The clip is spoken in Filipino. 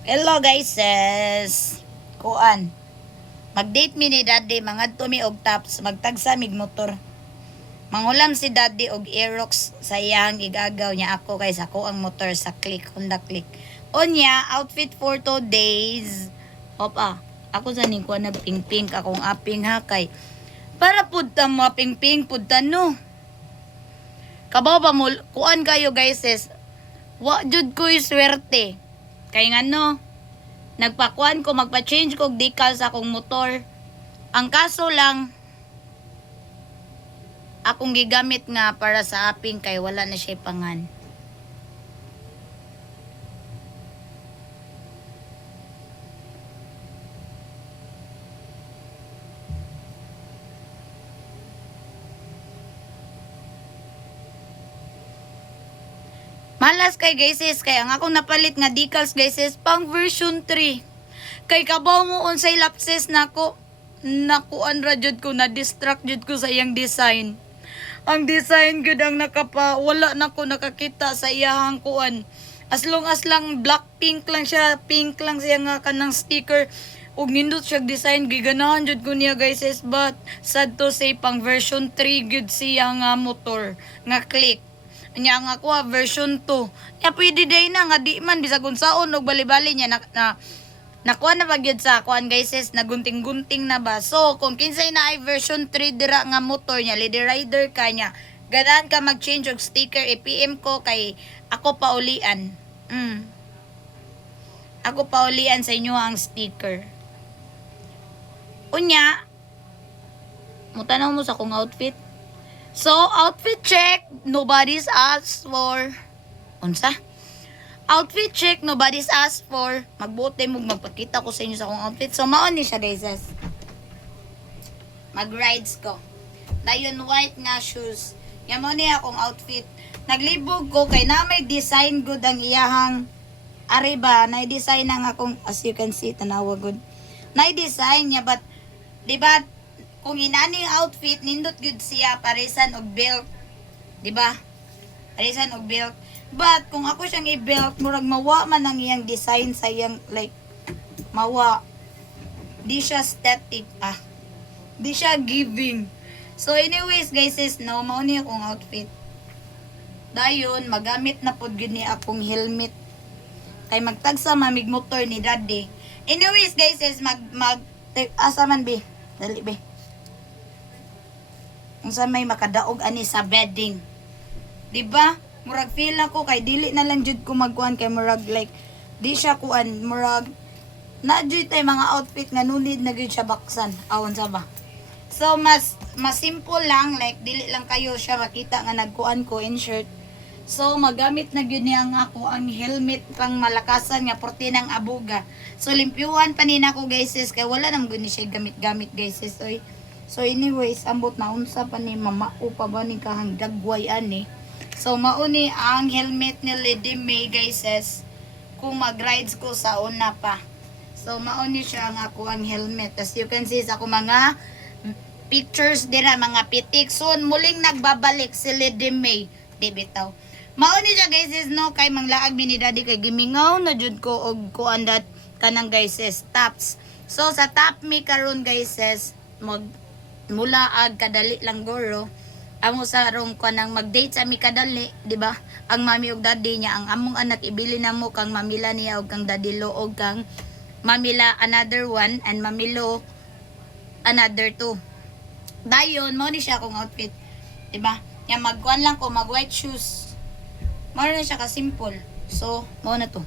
Hello guys, kuan. Mag-date mi ni Daddy, mangadto mi og tops, magtagsa mig motor. Mangulam si Daddy og Aerox sa iyang igagaw niya ako kay sa ko ang motor sa Click, Honda Click. Unya, outfit for 2 days. Opa, ako sa ning kuan na pink-pink akong aping hakay. Para pud ta mo pink-pink pud ta no. Kabaw ba mo kuan kayo guys wa jud ko'y swerte. Kay ngano, nagpakuan ko, magpa-change ko decal sa akong motor. Ang kaso lang, akong gigamit nga para sa aping kay wala na siya pangan. Malas kay guys kay ang akong napalit nga decals guys pang version 3. Kay kabaw mo unsay lapses nako nakuan ra jud ko na distract jud ko sa iyang design. Ang design gud ang wala nako nakakita sa iyang kuan. As long as lang black pink lang siya, pink lang siya nga kanang sticker ug nindot siya design giganahan jud ko niya guys but sad to say pang version 3 gud siya nga motor nga Click. Nya nga ko version 2. Ya pwede day na nga di man bisag unsaon og bali-bali niya nakuha na pagyud sa kuan guys nagunting-gunting na ba. So kung kinsay na ay version 3 dira nga motor niya, lady rider ka niya, ganahan ka mag-change og sticker, i-PM ko kay ako paulian. Ako paulian sa inyo ang sticker. Unya, mutanaw mo sa kong outfit. So, outfit check, nobody's asked for. Unsa? Outfit check, nobody's asked for. Magbuti mo, magpakita ko sa inyo sa akong outfit. So, maon ni siya guys. Mag-rides ko. Dayon white nga shoes. Yan mo ni akong outfit. Naglibog ko kay na may design good ang iyahang ariba. Na-design ang akong, as you can see, tanawa good. Na-design niya, but, diba, kung inaning outfit, nindot good siya, parisan og belt. Diba? Parisan og belt. But, kung ako siyang i-belt, murag mawa man ang iyang design sa iyang, like, mawa. Di siya static, Di siya giving. So, anyways, guys, no, mauni akong outfit. Dayon, magamit na pod gud ni akong helmet. Kay magtagsa mamig motor ni Daddy. Anyways, guys, asa man, be? Dali, be. Kung saan may makadaog ani sa bedding. Diba? Murag feel ako kay dili na lang jud ko magkuan kay murag like di siya kuan murag na jud tay mga outfit nga nunid na gyud siya baksan. Awon sa ba? So mas simple lang like dili lang kayo siya makita nga nagkuan ko in shirt. So magamit na gyud niya ang ako ang helmet pang malakasan nga porte ng abuga. So limpyuhan pa ni nako guys kay wala nang guni siya gamit-gamit guys oy. So anyways, ambot na unsa pa ni mamao pa ba ni kahang dagway ani. So mauni ang helmet ni Lady May guys kung mag-rides ko sa una pa. So mauni siya ang ako ang helmet. As you can see sa ako mga pictures dira mga pitik. So muling nagbabalik si Lady May. Di bitaw. Mauni siya guys no kay manglaag mi ni Daddy kay gimingaw na jud ko og kuan dat kanang guys tops. So sa top mi karon guys mula ag kadali lang goro amo sa rong kanang mag-date sa mi kadali, di ba? Ang mami ug daddy niya ang among anak ibili na mo kang mamila niya og kang daddy lo og kang mamila another one and mamilo another two. Dayon mo ni siya akong outfit, di ba? Yang magkuan lang ko mag white shoes. Mao na siya ka simple. So, mo na to.